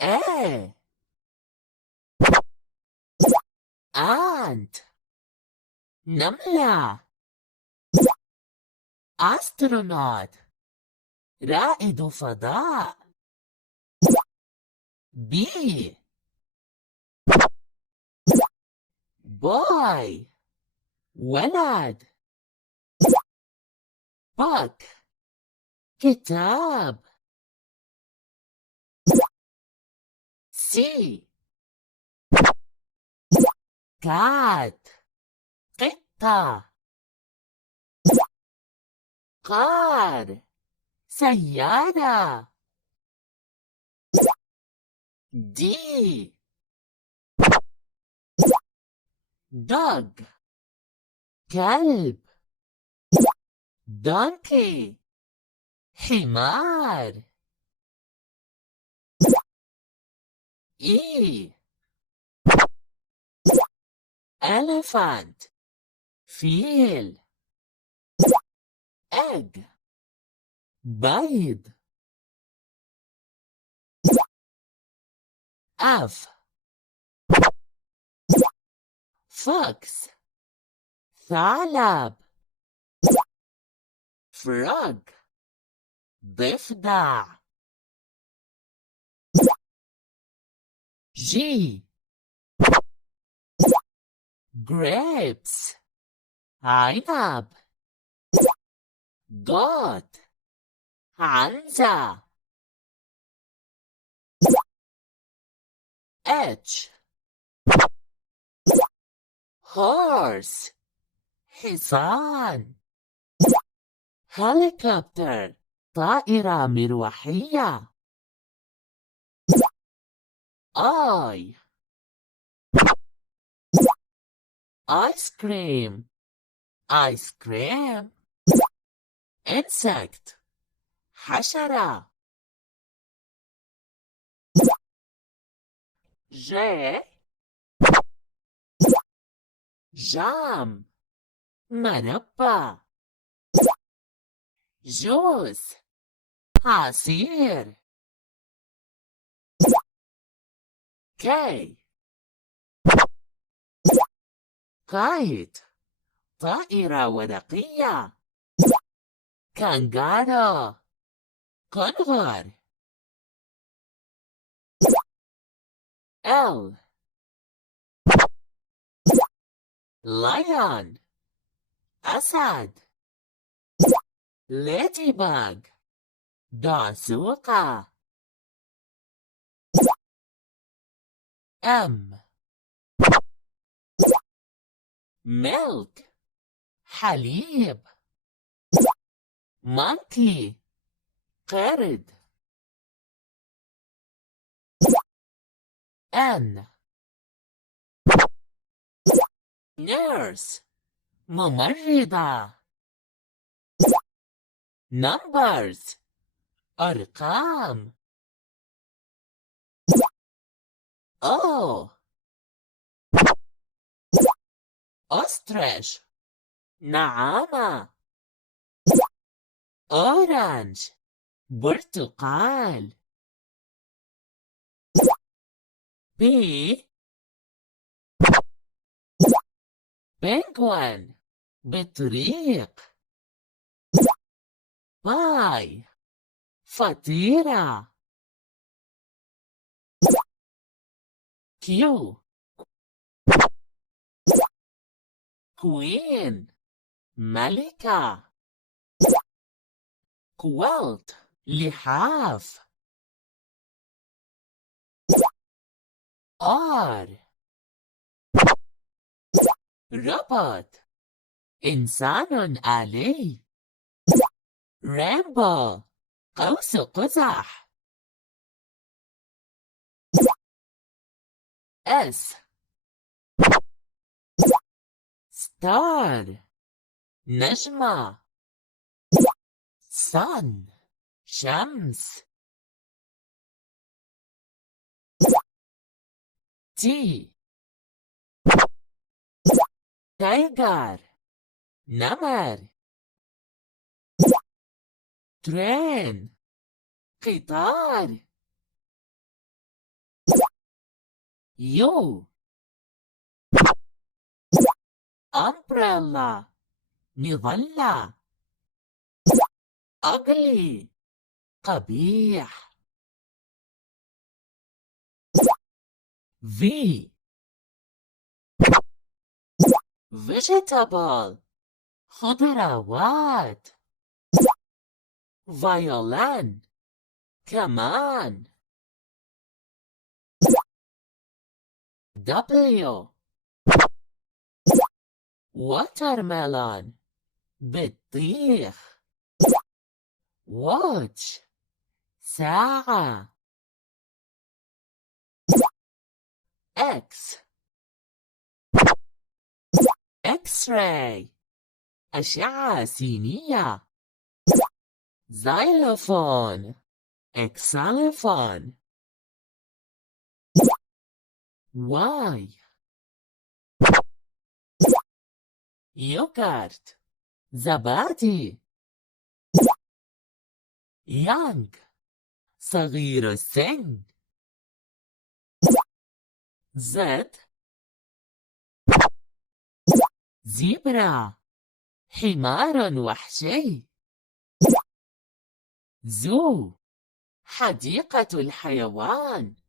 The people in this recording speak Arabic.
A. Ant. نملة. أسترونوت. رائد فضاء. B. boy. ولد. book. كتاب. C. cat. قطة. قار. سيارة. D. dog. كلب. donkey. حمار. E. elephant. فيل. egg. بيض. F. fox. ثعلب. frog. ضفدع. G. grapes. عنب. goat. عنزة. H. horse. حصان. helicopter. طائرة مروحية. I. ice cream. ice cream. insect. حشرة. J. jam. مربى. juice. عصير. K. kite. طائرة ورقية. كانجارو. كنغر. L. lion. أسد. ladybug. دعسوقة. M. milk. حليب. monkey. قرد. N. nurse. ممرضة. numbers. أرقام. O. ostrich. نعامة. orange. برتقال. P. penguin. بطريق. باي. فطيرة. Q. queen. ملكة. quilt. لحاف. R. robot. إنسان آلي. rainbow. قوس قزح. S. star. نجمة. sun. شمس. T. tiger. نمر. train. قطار. يو. umbrella مظلة. ugly قبيح. في. vegetable خضروات. violin كمان. W. watermelon بطيخ. watch ساعة. X. X-ray أشعة سينية. xylophone xylophone. Y. يوغرت زبادي. young صغير السن. Z. زيبرا حمار وحشي. زو حديقة الحيوان.